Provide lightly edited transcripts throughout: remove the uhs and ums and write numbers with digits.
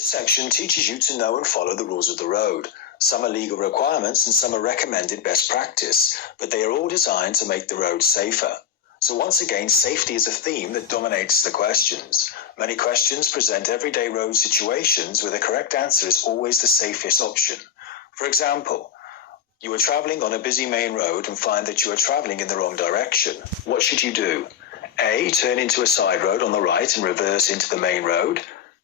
This section teaches you to know and follow the rules of the road. Some are legal requirements and some are recommended best practice, but they are all designed to make the road safer. So once again, safety is a theme that dominates the questions. Many questions present everyday road situations where the correct answer is always the safest option. For example, you are traveling on a busy main road and find that you are traveling in the wrong direction. What should you do? A. Turn into a side road on the right and reverse into the main road.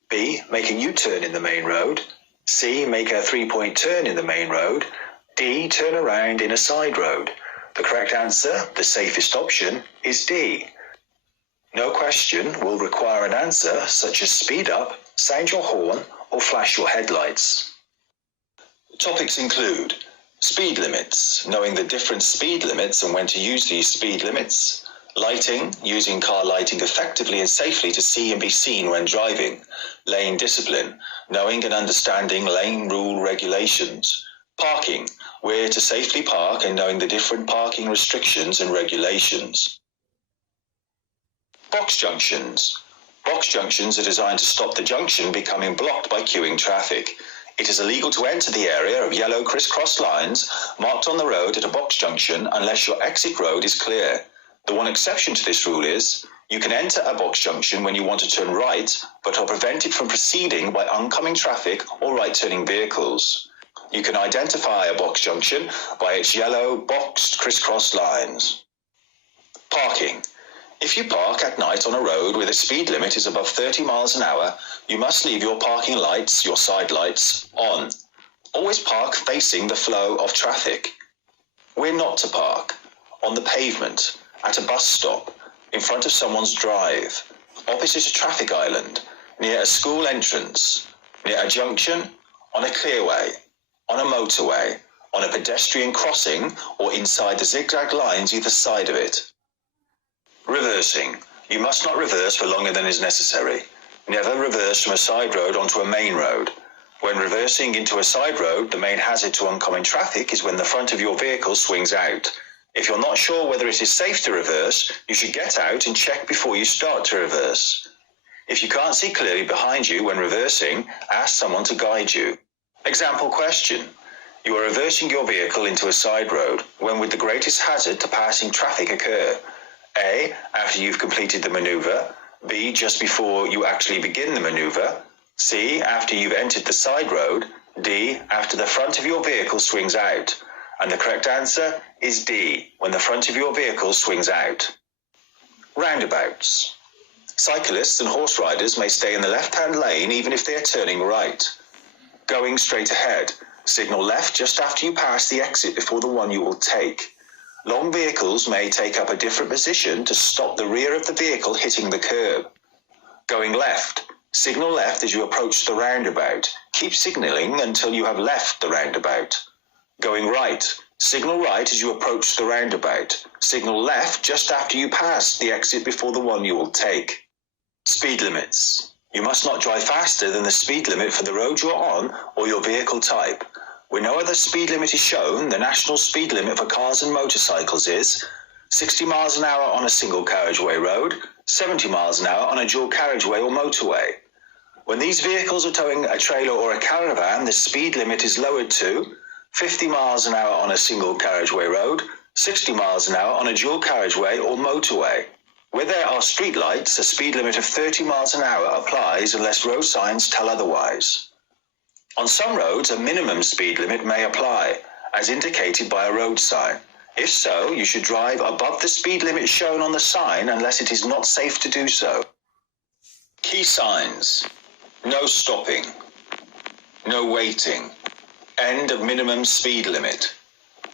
B. Make a U-turn in the main road. C. Make a 3-point turn in the main road. D. Turn around in a side road. The correct answer, the safest option, is D. No question will require an answer such as speed up, sound your horn, or flash your headlights. Topics include speed limits, knowing the different speed limits and when to use these speed limits. Lighting, using car lighting effectively and safely to see and be seen when driving. Lane discipline, knowing and understanding lane rule regulations. Parking, where to safely park and knowing the different parking restrictions and regulations. Box junctions. Box junctions are designed to stop the junction becoming blocked by queuing traffic. It is illegal to enter the area of yellow crisscross lines marked on the road at a box junction unless your exit road is clear. The one exception to this rule is, you can enter a box junction when you want to turn right, but are prevented from proceeding by oncoming traffic or right-turning vehicles. You can identify a box junction by its yellow boxed crisscross lines. Parking. If you park at night on a road where the speed limit is above 30 miles an hour, you must leave your parking lights, your side lights, on. Always park facing the flow of traffic. Where not to park. On the pavement, at a bus stop, in front of someone's drive, opposite a traffic island, near a school entrance, near a junction, on a clearway, on a motorway, on a pedestrian crossing, or inside the zigzag lines either side of it. Reversing. You must not reverse for longer than is necessary. Never reverse from a side road onto a main road. When reversing into a side road, the main hazard to oncoming traffic is when the front of your vehicle swings out. If you're not sure whether it is safe to reverse, you should get out and check before you start to reverse. If you can't see clearly behind you when reversing, ask someone to guide you. Example question. You are reversing your vehicle into a side road. When would the greatest hazard to passing traffic occur? A. After you've completed the maneuver. B. Just before you actually begin the maneuver. C. After you've entered the side road. D. After the front of your vehicle swings out. And the correct answer is D, when the front of your vehicle swings out. Roundabouts. Cyclists and horse riders may stay in the left-hand lane even if they are turning right. Going straight ahead. Signal left just after you pass the exit before the one you will take. Long vehicles may take up a different position to stop the rear of the vehicle hitting the curb. Going left. Signal left as you approach the roundabout. Keep signalling until you have left the roundabout. Going right. Signal right as you approach the roundabout. Signal left just after you pass the exit before the one you will take. Speed limits. You must not drive faster than the speed limit for the road you're on or your vehicle type. Where no other speed limit is shown, the national speed limit for cars and motorcycles is 60 miles an hour on a single carriageway road, 70 miles an hour on a dual carriageway or motorway. When these vehicles are towing a trailer or a caravan, the speed limit is lowered to 50 miles an hour on a single carriageway road, 60 miles an hour on a dual carriageway or motorway. Where there are street lights, a speed limit of 30 miles an hour applies unless road signs tell otherwise. On some roads, a minimum speed limit may apply, as indicated by a road sign. If so, you should drive above the speed limit shown on the sign unless it is not safe to do so. Key signs. No stopping. No waiting. End of minimum speed limit.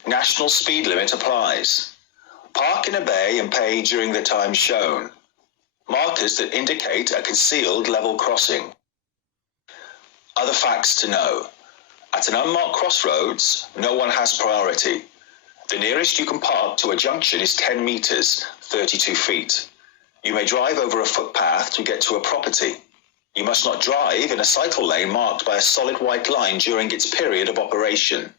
National speed limit applies. Park in a bay and pay during the time shown. Markers that indicate a concealed level crossing. Other facts to know. At an unmarked crossroads, no one has priority. The nearest you can park to a junction is 10 meters, 32 feet. You may drive over a footpath to get to a property. You must not drive in a cycle lane marked by a solid white line during its period of operation.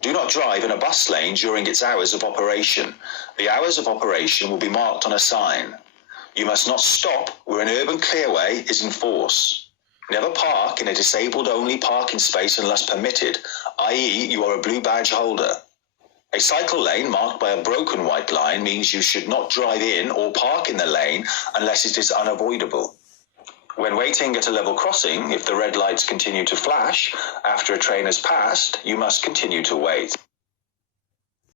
Do not drive in a bus lane during its hours of operation. The hours of operation will be marked on a sign. You must not stop where an urban clearway is in force. Never park in a disabled-only parking space unless permitted, i.e. you are a blue badge holder. A cycle lane marked by a broken white line means you should not drive in or park in the lane unless it is unavoidable. When waiting at a level crossing, if the red lights continue to flash after a train has passed, you must continue to wait.